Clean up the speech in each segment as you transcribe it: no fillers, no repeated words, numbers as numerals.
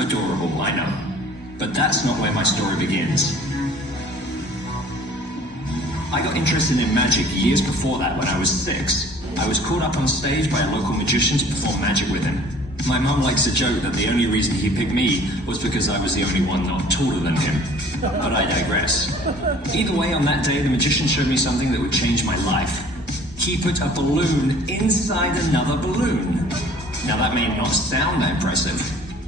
Adorable, I know. But that's not where my story begins. I got interested in magic years before that when I was 6. I was called up on stage by a local magician to perform magic with him. My mum likes to joke that the only reason he picked me was because I was the only one not taller than him. But I digress. Either way, on that day, the magician showed me something that would change my life. He put a balloon inside another balloon. Now that may not sound that impressive,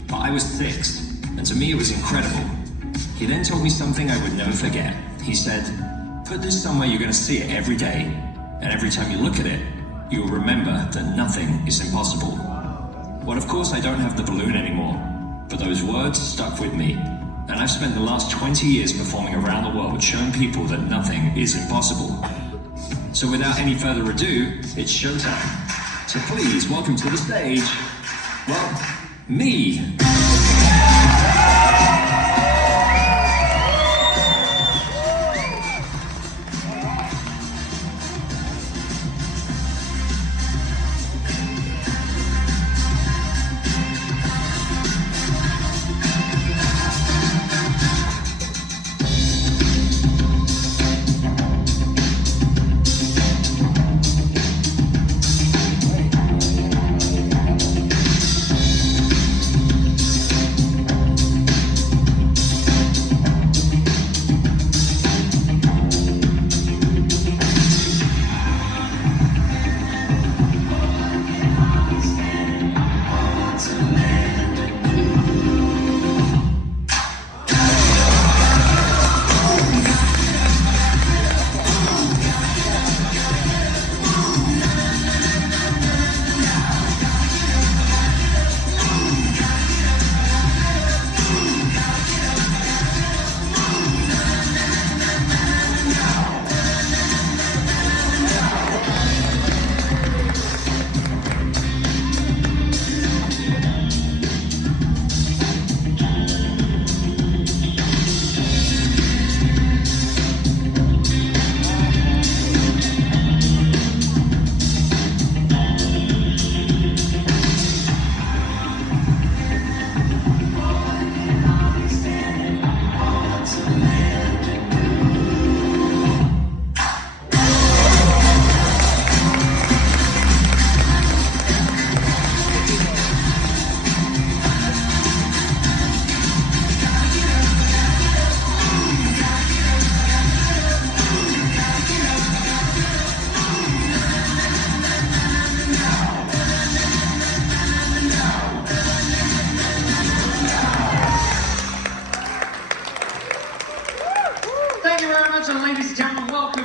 but I was 6, and to me it was incredible. He then told me something I would never forget. He said, "Put this somewhere you're going to see it every day, and every time you look at it, you will remember that nothing is impossible." Well, of course I don't have the balloon anymore, but those words stuck with me, and I've spent the last 20 years performing around the world showing people that nothing is impossible. So without any further ado, it's showtime. So please welcome to the stage, well, me.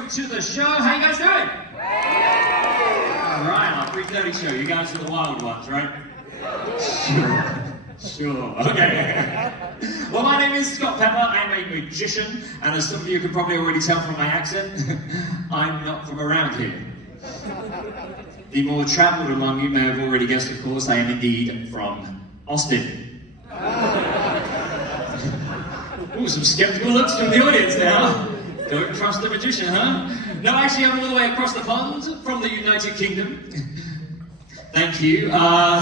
To the show. How you guys doing? Alright, our 3:30 show. You guys are the wild ones, right? Sure. Okay. Well, my name is Scott Pepper. I'm a magician, and as some of you can probably already tell from my accent, I'm not from around here. The more travelled among you may have already guessed, of course, I am indeed from Austin. Ooh, some skeptical looks from the audience now. Don't trust the magician, huh? No, actually, I'm all the way across the pond from the United Kingdom. Thank you. No,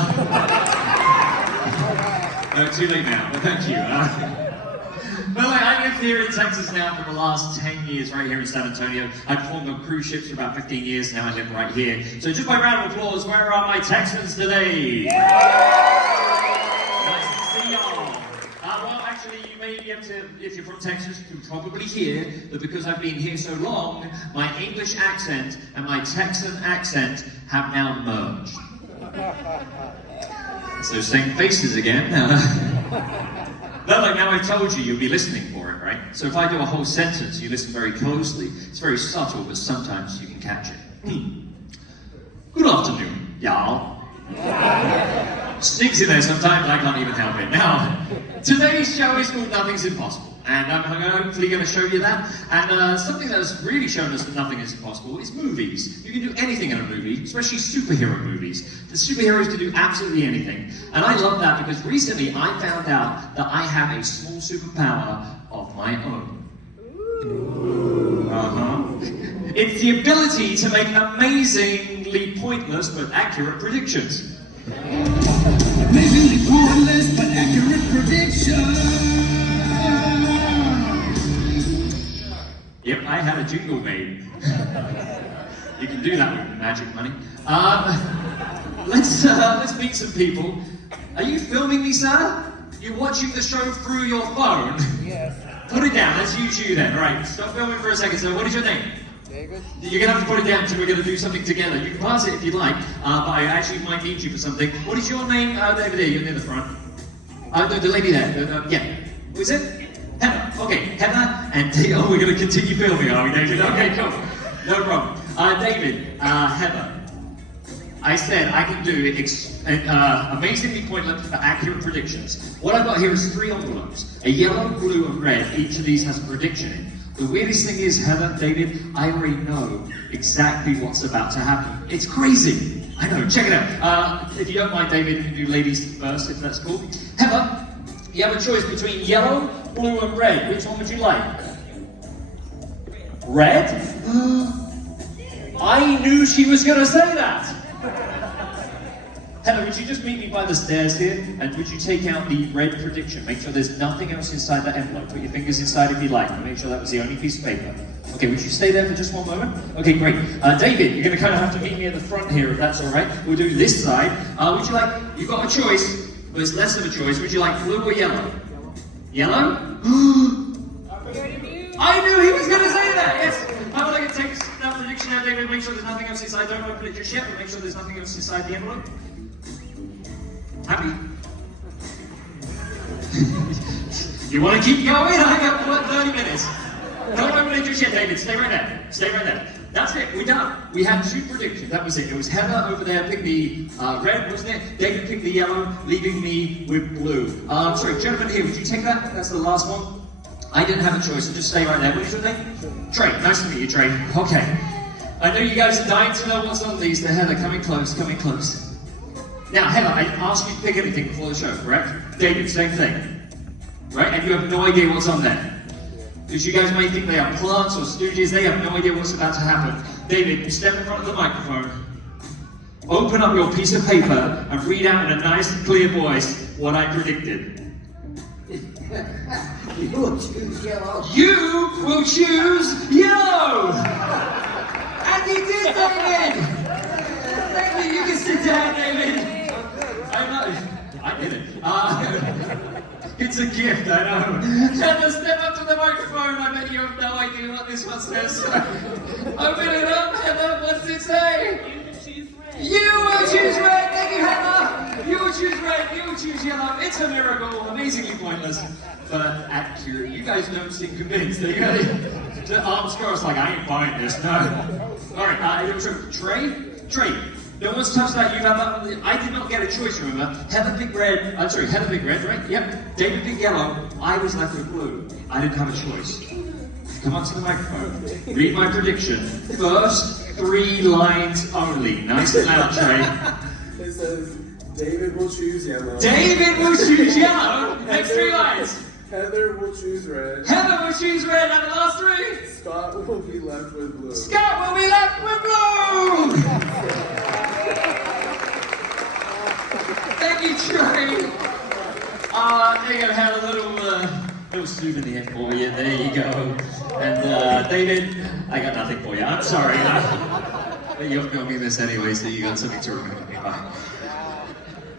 too late now, but thank you. Well, I lived here in Texas now for the last 10 years, right here in San Antonio. I performed on cruise ships for about 15 years, now I live right here. So just by round of applause, where are my Texans today? Nice to see y'all. Well, actually, you may be able to, if you're from Texas, you can probably hear that because I've been here so long, my English accent and my Texan accent have now merged. So same faces again. Well, like now I've told you, you'll be listening for it, right? So if I do a whole sentence, you listen very closely. It's very subtle, but sometimes you can catch it. Good afternoon, y'all. Sneaks in there sometimes, I can't even help it. Now, today's show is called Nothing's Impossible, and I'm hopefully going to show you that. And something that's really shown us that nothing is impossible is movies. You can do anything in a movie, especially superhero movies. The superheroes can do absolutely anything. And I love that because recently I found out that I have a small superpower of my own. It's the ability to make amazingly pointless but accurate predictions. Amazingly pointless but accurate predictions. a jingle made. You can do that with magic money. Let's meet some people. Are you filming me, sir? You're watching the show through your phone? Yes. Put it down, let's use you then. All right, stop filming for a second, sir. What is your name? David. You're gonna have to put it down because we're gonna do something together. You can pass it if you'd like, but I actually might need you for something. What is your name, David? Here, you're near the front. The lady there. Yeah. Who is it? Heather. Okay, Heather and oh, we're gonna continue filming, are we, David? Okay, cool. No problem. David, Heather. I said I can do amazingly pointless but accurate predictions. What I've got here is 3 envelopes. A yellow, blue, and red. Each of these has a prediction in. The weirdest thing is, Heather, David, I already know exactly what's about to happen. It's crazy. I know, check it out. If you don't mind, David, you can do ladies first, if that's cool. Heather, you have a choice between yellow, blue, and red. Which one would you like? Red? I knew she was going to say that. Heather, would you just meet me by the stairs here? And would you take out the red prediction? Make sure there's nothing else inside that envelope. Put your fingers inside if you like. And make sure that was the only piece of paper. Okay, would you stay there for just one moment? Okay, great. David, you're going to kind of have to meet me at the front here, if that's all right. We'll do this side. Would you like, you've got a choice, but it's less of a choice. Would you like blue or yellow? Yellow? I knew he was going to say that, yes. How about I can take that prediction out, David, make sure there's nothing else inside. Don't open it just yet, but make sure there's nothing else inside the envelope. Happy? You want to keep going? I got 30 minutes. Don't open it just yet, David. Stay right there. Stay right there. That's it. We're done. We had 2 predictions. That was it. It was Heather over there picked the red, wasn't it? David picked the yellow, leaving me with blue. Sorry, gentlemen here, would you take that? That's the last one. I didn't have a choice, so just stay right there. What is your name? Trey. Nice to meet you, Trey. Okay. I know you guys are dying to know what's on these. They're Heather, coming close, coming close. Now, Heather, I asked you to pick anything before the show, correct? David, same thing. Right? And you have no idea what's on there. Because you guys may think they are plants or stooges, they have no idea what's about to happen. David, step in front of the microphone, open up your piece of paper, and read out in a nice, clear voice what I predicted. You will choose yellow. You will choose yellow! And you did, David! Thank you, you can sit down, David. I know. I did it. It's a gift, I know. Heather, step up to the microphone. I bet you have no idea what this one says. Open it up, Heather. What does it say? You will choose red. Thank you, Heather. You will choose red. You will choose yellow. It's a miracle. Amazingly pointless, but accurate. You guys don't seem convinced. The arms crossed like, I ain't buying this. No. All right, Trey. No one's touched that. You have that. I did not get a choice, remember? Heather picked red. Heather picked red, right? Yep. David picked yellow. I was left with blue. I didn't have a choice. Come on to the microphone. Read my prediction. First 3 lines only. Nice and loud, Trey. It says, David will choose yellow. David will choose yellow. Next 3 lines. Heather will choose red. Heather will choose red. And the last 3. Scott will be left with blue. Scott will be left with blue. Thank you, Trey. There you go, had a little souvenir for you. There you go. And David, I got nothing for you. I'm sorry. But you're filming this anyway, so you got something to remember me by.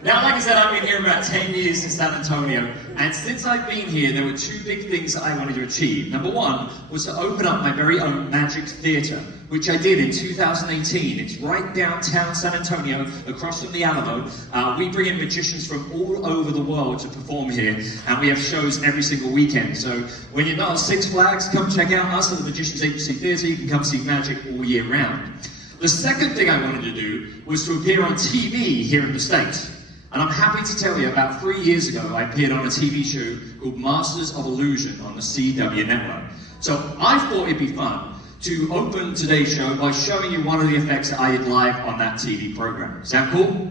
Now, like I said, I've been here about 10 years in San Antonio, and since I've been here, there were 2 big things that I wanted to achieve. Number 1 was to open up my very own magic theater, which I did in 2018. It's right downtown San Antonio, across from the Alamo. We bring in magicians from all over the world to perform here, and we have shows every single weekend. So when you're not at Six Flags, come check out us at the Magicians Agency Theater. You can come see magic all year round. The second thing I wanted to do was to appear on TV here in the States. And I'm happy to tell you, about 3 years ago, I appeared on a TV show called Masters of Illusion on the CW network. So I thought it'd be fun to open today's show by showing you one of the effects that I did live on that TV program. Sound cool?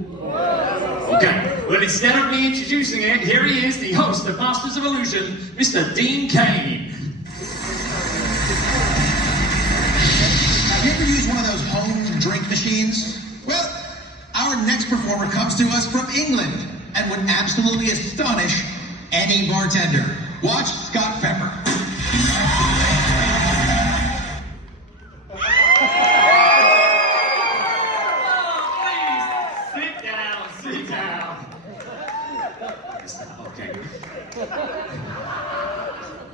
Okay, well, instead of me introducing it, here he is, the host of Masters of Illusion, Mr. Dean Cain. Have you ever used one of those home drink machines? Well, our next performer comes to us from England and would absolutely astonish any bartender. Watch Scott Pepper.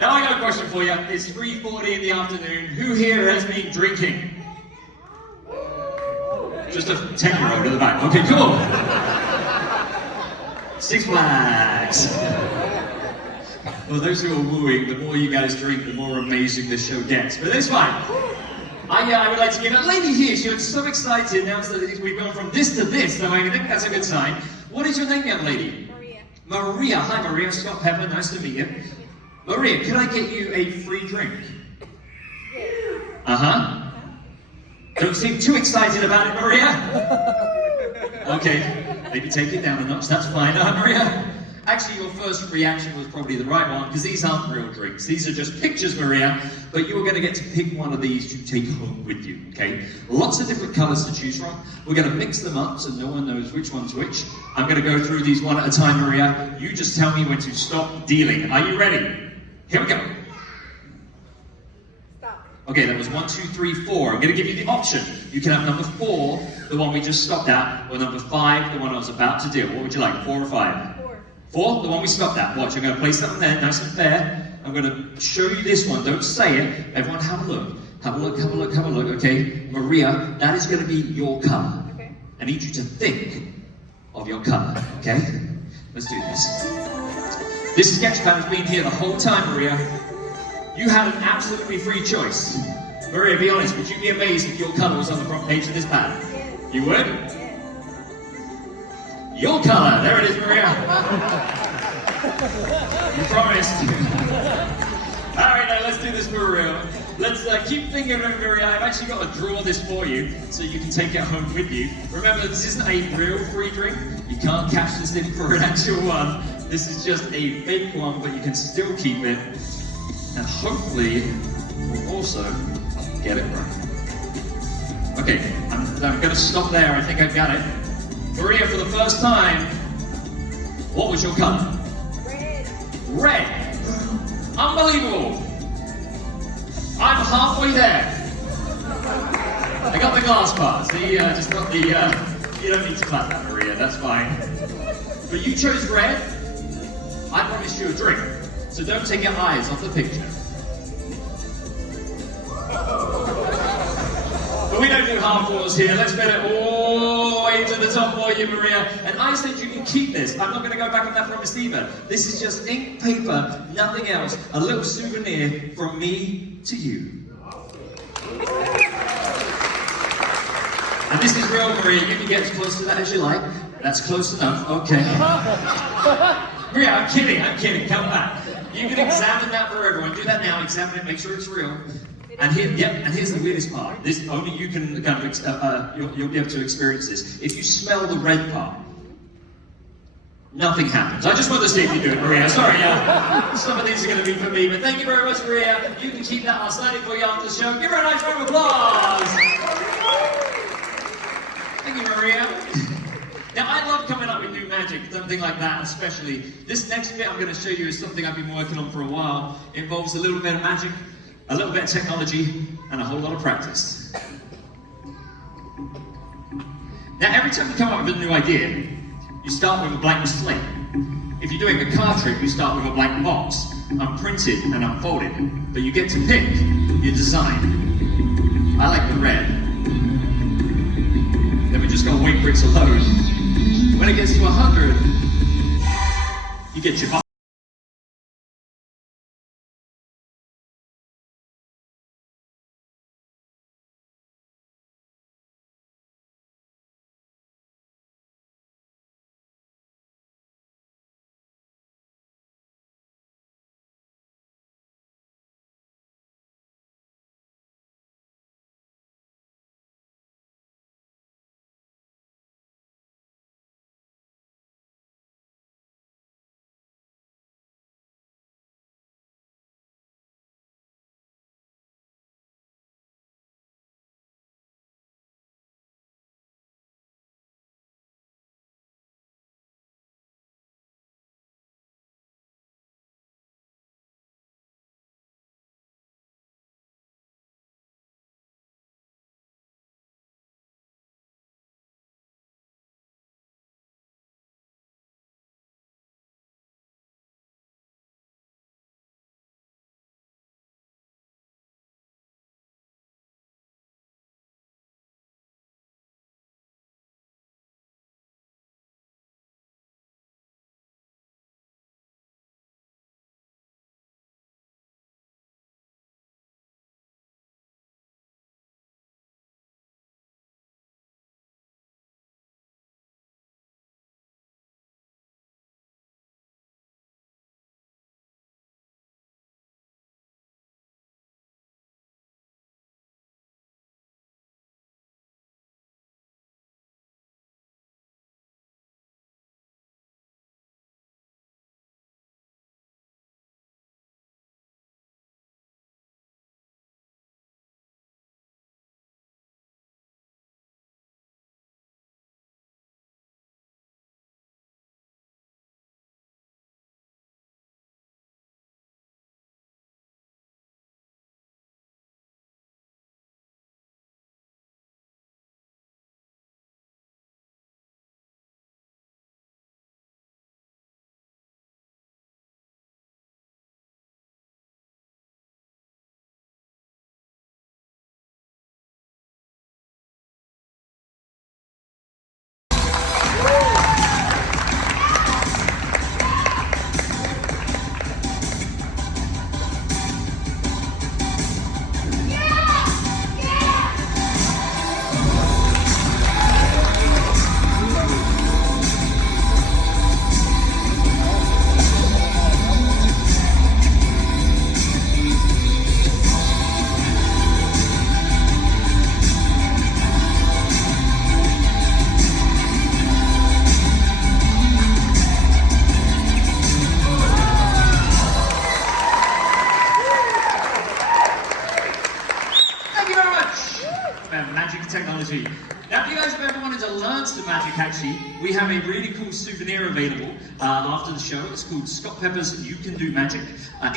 Now I got a question for you. It's 3:40 in the afternoon. Who here has been drinking? Just a 10-year-old at the back. Okay, cool. Six Flags. Well, those who are wooing, the more you guys drink, the more amazing this show gets. But it's fine. I would like to give a lady here. She looks so excited now that we've gone from this to this, so I think that's a good sign. What is your name, young lady? Maria. Maria. Hi, Maria. Scott Pepper. Nice to meet you. Maria, could I get you a free drink? Uh-huh. Don't seem too excited about it, Maria. Okay, maybe take it down a notch. That's fine, Maria. Actually, your first reaction was probably the right one, because these aren't real drinks. These are just pictures, Maria, but you're going to get to pick one of these to take home with you, okay? Lots of different colors to choose from. We're going to mix them up so no one knows which one's which. I'm going to go through these one at a time, Maria. You just tell me when to stop dealing. Are you ready? Here we go. Stop. Okay, that was 1, 2, 3, 4. I'm going to give you the option. You can have number 4, the one we just stopped at, or number 5, the one I was about to do. What would you like, 4 or 5? 4. 4, the one we stopped at. Watch, I'm going to place that one there, nice and fair. I'm going to show you this one. Don't say it. Everyone have a look. Have a look, have a look, have a look, okay? Maria, that is going to be your colour. Okay. I need you to think of your colour, okay? Let's do this. This sketchpad has been here the whole time, Maria. You had an absolutely free choice. Maria, be honest, would you be amazed if your colour was on the front page of this pad? Yes. You would? Yes. Your colour, there it is, Maria. You promised. Alright, now let's do this for real. Let's keep thinking of it, Maria. I've actually got to draw this for you so you can take it home with you. Remember, this isn't a real free drink. You can't cash this in for an actual one. This is just a fake one, but you can still keep it. And hopefully, we'll also get it right. Okay, I'm going to stop there. I think I've got it. Maria, for the first time, what was your colour? Red. Red. Unbelievable. I'm halfway there. I got the glass part. See, just got the, you don't need to clap that, Maria, that's fine. But you chose red. I promised you a drink. So don't take your eyes off the picture. But we don't do half balls here. Let's get it all the way to the top for you, Maria. And I said you can keep this. I'm not going to go back on that promise either. This is just ink, paper, nothing else. A little souvenir from me to you. And this is real, Maria. You can get as close to that as you like. That's close enough. Okay. Maria, I'm kidding. Come back. You can examine that for everyone. Do that now. Examine it. Make sure it's real. And here, and here's the weirdest part. This only you can kind of you'll be able to experience this. If you smell the red part, nothing happens. I just want to see if you do it, Maria. Sorry, some of these are going to be for me, but thank you very much, Maria. You can keep that outstanding for you after the show. Give her a nice round of applause. Thank you, Maria. Now, I love coming up with new magic, something like that especially. This next bit I'm going to show you is something I've been working on for a while. It involves a little bit of magic, a little bit of technology, and a whole lot of practice. Now, every time you come up with a new idea, you start with a blank slate. If you're doing a card trick, you start with a blank box, unprinted and unfolded, but you get to pick your design. I like the red. Then we just gotta wait for it to load. When it gets to 100, you get your technology. Now, if you guys have ever wanted to learn some magic, actually, we have a really cool souvenir available after the show. It's called Scott Pepper's You Can Do Magic.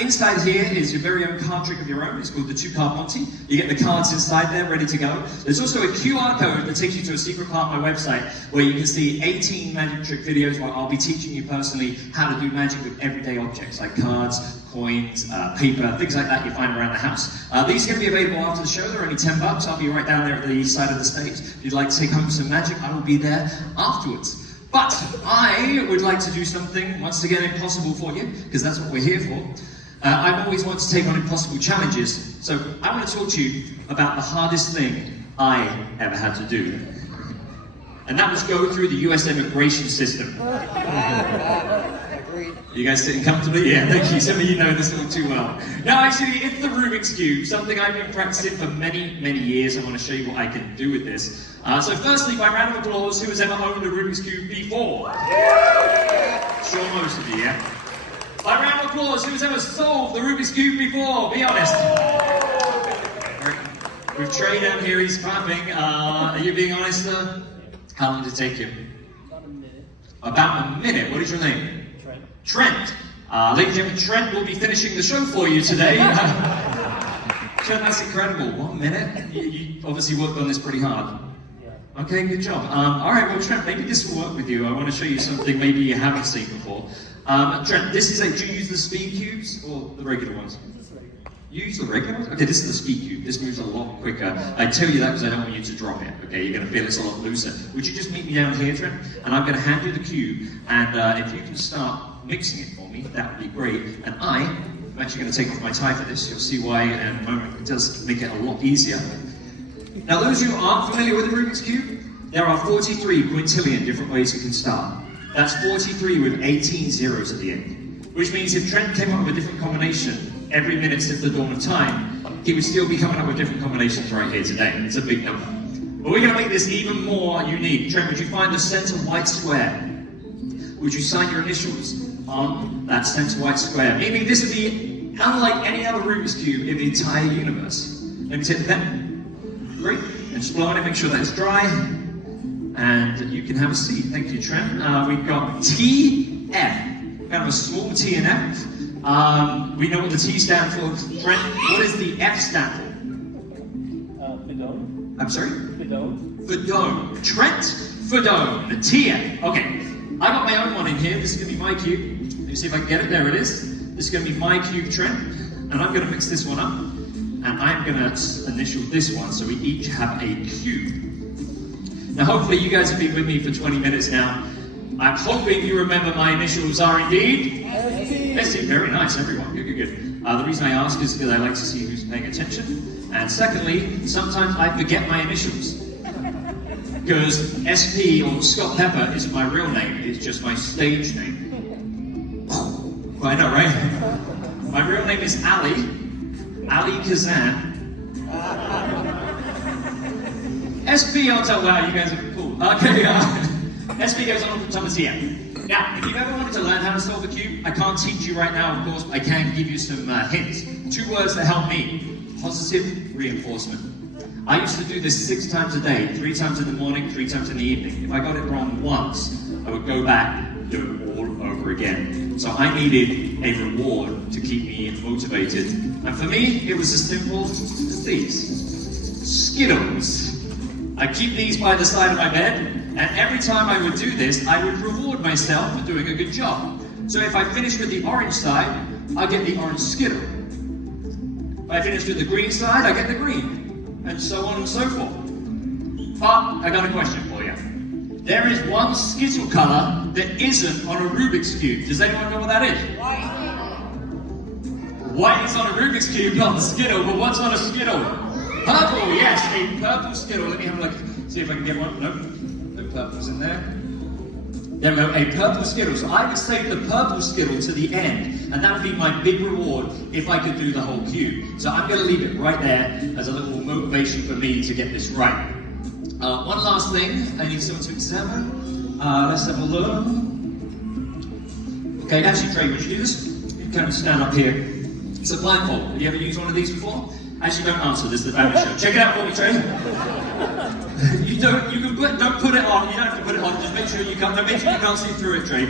Inside here is your very own card trick of your own. It's called the 2-Card Monty. You get the cards inside there, ready to go. There's also a QR code that takes you to a secret part of my website where you can see 18 magic trick videos where I'll be teaching you personally how to do magic with everyday objects like cards, coins, paper, things like that you find around the house. These are going to be available after the show. They're only $10. I'll be right down there at the east side of the stage. If you'd like to take home some magic, I will be there afterwards. But I would like to do something, once again, impossible for you, because that's what we're here for. I've always wanted to take on impossible challenges, so I want to talk to you about the hardest thing I ever had to do. And that was go through the US immigration system. You guys sitting comfortably? Yeah, thank you. Some of you know this all too well. Now, actually, it's the Rubik's Cube, something I've been practicing for many, many years. I want to show you what I can do with this. So firstly, by round of applause, who has ever owned a Rubik's Cube before? Sure, most of you, yeah? By round of applause, who has ever solved the Rubik's Cube before? Be honest. With Trey down here, he's clapping. Are you being honest, sir? How long did it take you? About a minute. About a minute. What is your name? Trent. Trent. Ladies and gentlemen, Trent will be finishing the show for you today. Trent, that's incredible. 1 minute? You obviously worked on this pretty hard. Yeah. Okay, good job. All right, well, Trent, maybe this will work with you. I want to show you something maybe you haven't seen before. Trent, do you use the speed cubes or the regular ones? You use the regular ones? Okay, this is the speed cube. This moves a lot quicker. I tell you that because I don't want you to drop it. Okay, you're going to feel it's a lot looser. Would you just meet me down here, Trent? And I'm going to hand you the cube, and if you can start mixing it for me, that would be great. And I'm actually going to take off my tie for this. You'll see why in a moment. It does make it a lot easier. Now, those who aren't familiar with the Rubik's Cube, there are 43 quintillion different ways you can start. That's 43 with 18 zeros at the end. Which means if Trent came up with a different combination every minute since the dawn of time, he would still be coming up with different combinations right here today. It's a big number. But we're going to make this even more unique. Trent, would you find the center white square? Would you sign your initials on that center white square? Meaning this would be unlike any other Rubik's Cube in the entire universe. Let me take the pen. Great. And just blow on it, make sure that it's dry. And you can have a seat. Thank you, Trent. We've got TF. Kind of a small T and F. We know what the T stands for. Trent, what does the F stand for? Fidone. I'm sorry? Fidone. Fidone. Trent Fidone. The TF. Okay. I got my own one in here. This is going to be my cube. Let me see if I can get it. There it is. This is going to be my cube, Trent. And I'm going to mix this one up. And I'm going to initial this one so we each have a cube. Now, hopefully you guys have been with me for 20 minutes now. I'm hoping you remember my initials are indeed. Yes, very nice, everyone. Good, good, good. The reason I ask is because I like to see who's paying attention. And secondly, sometimes I forget my initials. Because SP or Scott Pepper isn't my real name, it's just my stage name. I know, right? My real name is Ali Kazan. SP, I'll tell, wow, you guys are cool. Okay, SP goes on from Thomas here. Now, if you've ever wanted to learn how to solve a cube, I can't teach you right now, of course, but I can give you some hints. 2 words that help me. Positive reinforcement. I used to do this 6 times a day, 3 times in the morning, 3 times in the evening. If I got it wrong once, I would go back and do it all over again. So I needed a reward to keep me motivated. And for me, it was as simple as these. Skittles. I keep these by the side of my bed, and every time I would do this, I would reward myself for doing a good job. So if I finish with the orange side, I get the orange Skittle. If I finish with the green side, I get the green, and so on and so forth. But I got a question for you. There is one Skittle color that isn't on a Rubik's Cube. Does anyone know what that is? White. White is on a Rubik's Cube, not a Skittle, but what's on a Skittle? Purple, yes, a purple Skittle. Let me have a look, see if I can get one. Nope, no purples in there. There we go, a purple Skittle. So I would save the purple Skittle to the end, and that would be my big reward if I could do the whole cube. So I'm going to leave it right there as a little motivation for me to get this right. One last thing, I need someone to examine. Let's have a look. Okay, actually, Trey, would you do this? You can kind of stand up here. It's a blindfold. Have you ever used one of these before? Actually, don't answer. This is the family show. Check it out for me, Trey. Don't put it on. You don't have to put it on. Just make sure you can't. Make sure you can't see through it, Trey.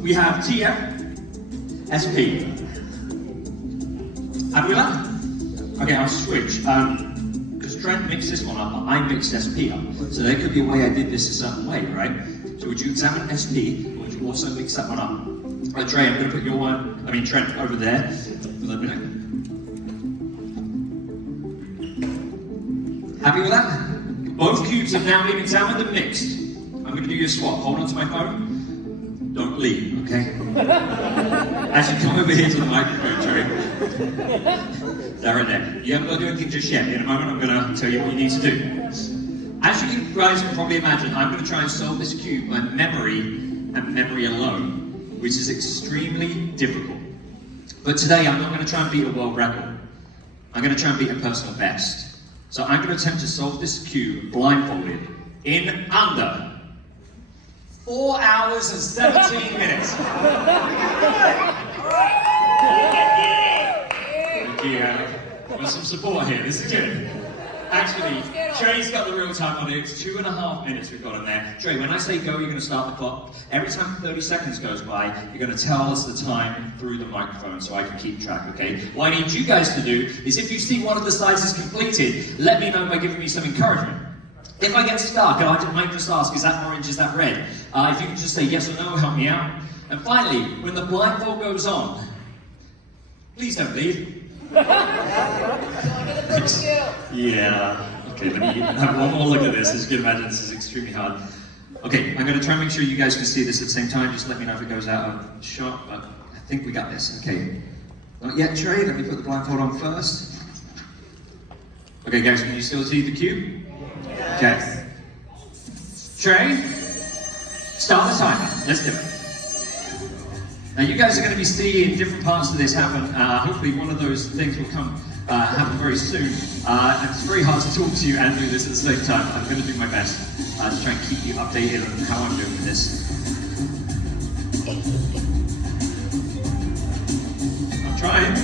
We have TF, SP. Happy with that? Okay, I'll switch. Because Trent mixed this one up, I mixed SP up. So there could be a way I did this a certain way, right? So would you examine SP, or would you also mix that one up? Right, Trey, I'm going to put your one, Trent, over there. Let me know. Happy with that? Both cubes have now been examined and mixed. I'm going to do you a swap. Hold on to my phone. Don't leave, okay? As you come over here to the microphone, Trey. They're in there. You haven't got to do anything just yet. In a moment, I'm going to tell you what you need to do. As you guys can probably imagine, I'm going to try and solve this cube by memory and memory alone, which is extremely difficult. But today, I'm not going to try and beat a world record. I'm going to try and beat a personal best. So I'm going to attempt to solve this cube blindfolded in under 4 hours and 17 minutes. Thank you. Got some support here. This is good. Actually, Trey's got the real time on it. It's 2.5 minutes we've got on there. Trey, when I say go, you're going to start the clock. Every time 30 seconds goes by, you're going to tell us the time through the microphone so I can keep track, okay? What I need you guys to do is if you see one of the slides is completed, let me know by giving me some encouragement. If I get stuck, I might just ask, is that orange, is that red? If you can just say yes or no, help me out. And finally, when the blindfold goes on, please don't leave. Yeah. Okay, let me have one more look at this. As you can imagine, this is extremely hard. Okay, I'm going to try and make sure you guys can see this at the same time. Just let me know if it goes out of shot, but I think we got this. Okay. Not yet, Trey. Let me put the blindfold on first. Okay, guys, can you still see the cube? Okay. Trey, start the timer. Let's do it. Now, you guys are going to be seeing different parts of this happen. Hopefully, one of those things will happen very soon. And it's very hard to talk to you and do this at the same time. I'm going to do my best to try and keep you updated on how I'm doing with this. I'm trying.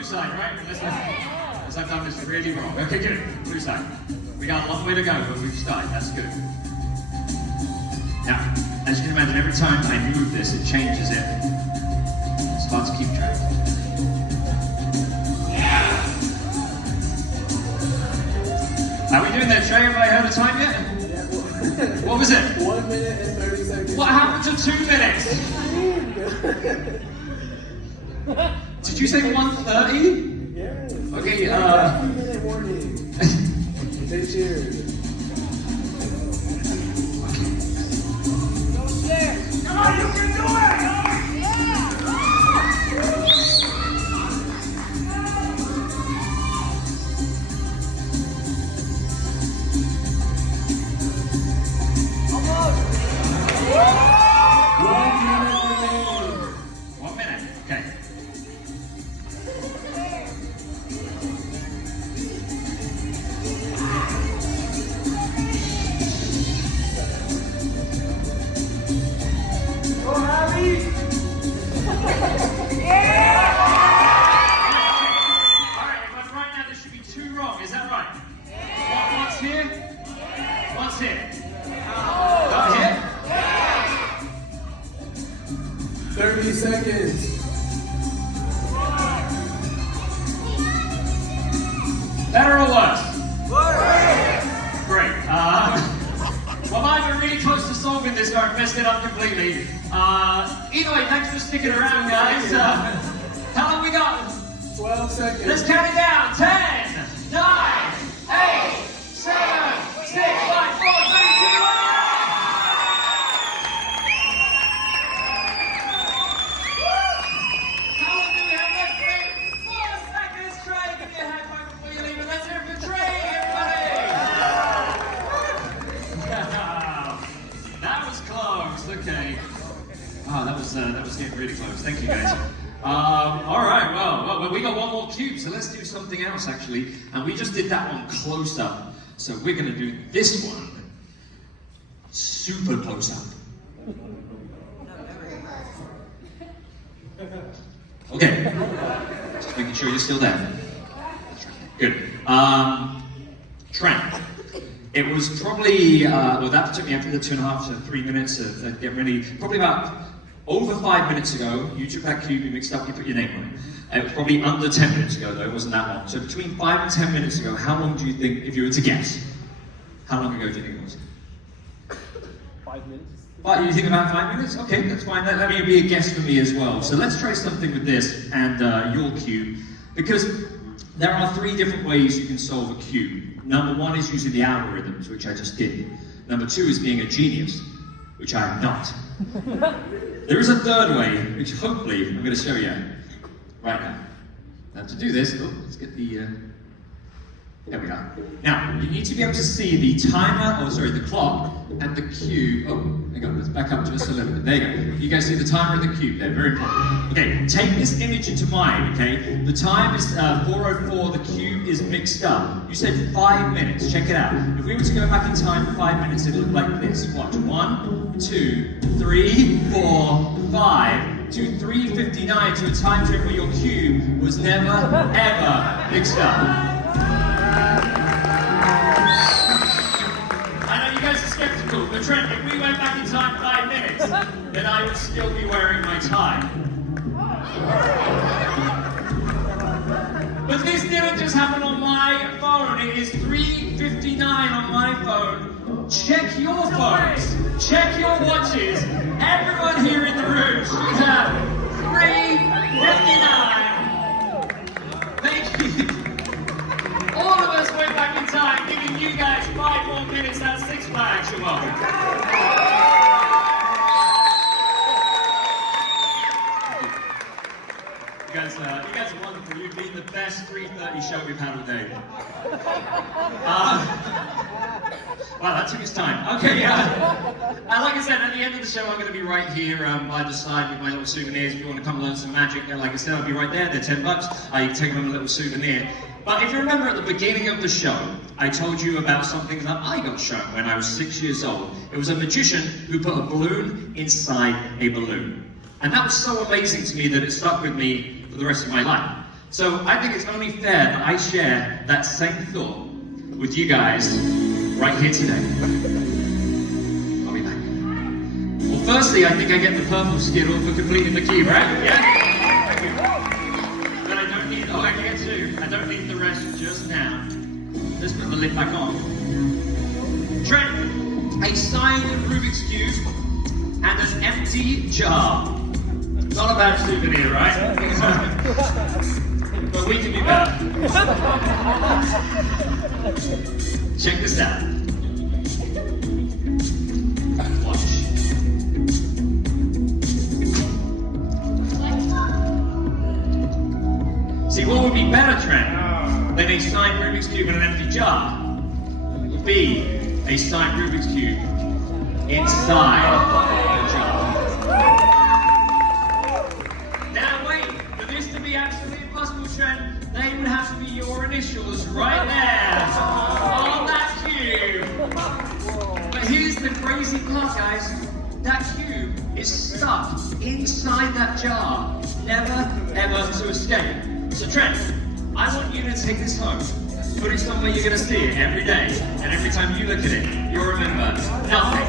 Side, right? Unless I've done this really wrong. Okay, good. Blue side. We got a long way to go, but we've started. That's good. Now, as you can imagine, every time I move this, it changes it. It's hard to keep track. How are we doing there, Trey? Have I heard a time yet? Yeah, what was it? 1 minute and 30 seconds. What happened to 2 minutes? Did you say 1:30? Yes. Okay, 2-minute warning. Say cheers. Go upstairs. Come on, you can do it! Almost. 1 minute, okay. What's here? Up here? 30 seconds. Better or worse? Great. Well, I've been really close to solving this, so I've messed it up completely. Either way, thanks for sticking around, guys. How long we got? 12 seconds. Let's count it down. 10, 9, 8, 7, 6, 5, 4, 3, 2, 1. How long do we have left, Trey? 4 seconds, Trey. Give me a high five before you leave. And let's hear it for Trey, everybody. That was close. Okay. Oh, that was getting really close. Thank you, guys. All right. Well. but we got one more cube, so let's do something else actually. And we just did that one close up. So we're gonna do this one super close up. Okay, just making sure you're still there. Good. Trent. It was probably, well that took me after the 2.5 to 3 minutes to get ready. Probably about over 5 minutes ago, you took that cube, you mixed up, you put your name on it. It was probably under 10 minutes ago though, it wasn't that long. So between 5 and 10 minutes ago, how long do you think, if you were to guess, how long ago do you think it was? 5 minutes. You think about 5 minutes? Okay, that's fine. That may be a guess for me as well. So let's try something with this and your cube, because there are 3 different ways you can solve a cube. Number 1 is using the algorithms, which I just did. Number 2 is being a genius, which I am not. There is a 3rd way, which hopefully I'm going to show you right now. Now to do this, let's get the, there we are. Now, you need to be able to see the timer, the clock, and the cube. Oh, hang on, let's back up just a little bit. There you go. You guys see the timer and the cube there, very important. Okay, take this image into mind, okay? The time is 4:04, the cube is mixed up. You said 5 minutes, check it out. If we were to go back in time for 5 minutes, it would look like this. Watch, 1, 2, 3, 4, 5, to 3:59, to a time frame where your cube was never, ever mixed up. I know you guys are skeptical, but Trent, if we went back in time 5 minutes, then I would still be wearing my tie. But this didn't just happen on my phone, it is 3:59 on my phone. Check your phones, check your watches. Everyone here in the room should have 3:59. Thank you. All of us went back in time, giving you guys 5 more minutes. That's 6 bags. You're welcome. You guys are wonderful. You've been the best 3:30 show we've had all day. Wow, that took its time. Okay, like I said, at the end of the show, I'm going to be right here by the side with my little souvenirs. If you want to come learn some magic, like I said, I'll be right there. They're $10. I take them a little souvenir. But if you remember at the beginning of the show, I told you about something that I got shown when I was 6 years old. It was a magician who put a balloon inside a balloon. And that was so amazing to me that it stuck with me for the rest of my life. So I think it's only fair that I share that same thought with you guys right here today. I'll be back. Well, firstly, I think I get the purple skittle for completing the cube, right? Yeah? Thank you. But I don't need, I get 2. I don't need the rest just now. Let's put the lid back on. Trent, a signed Rubik's Cube and an empty jar. Not a bad souvenir, right? But we can do better. Check this out. Watch. See, what would be better, Trent, than a signed Rubik's Cube and an empty jar? Would be a signed Rubik's Cube inside the jar. Now wait, for this to be absolutely impossible, Trent, they would have to be your initials right there on that cube. But here's the crazy part, guys. That cube is stuck inside that jar, never ever to escape. So Trent, I want you to take this home. Put it somewhere you're going to see it every day, and every time you look at it, you'll remember nothing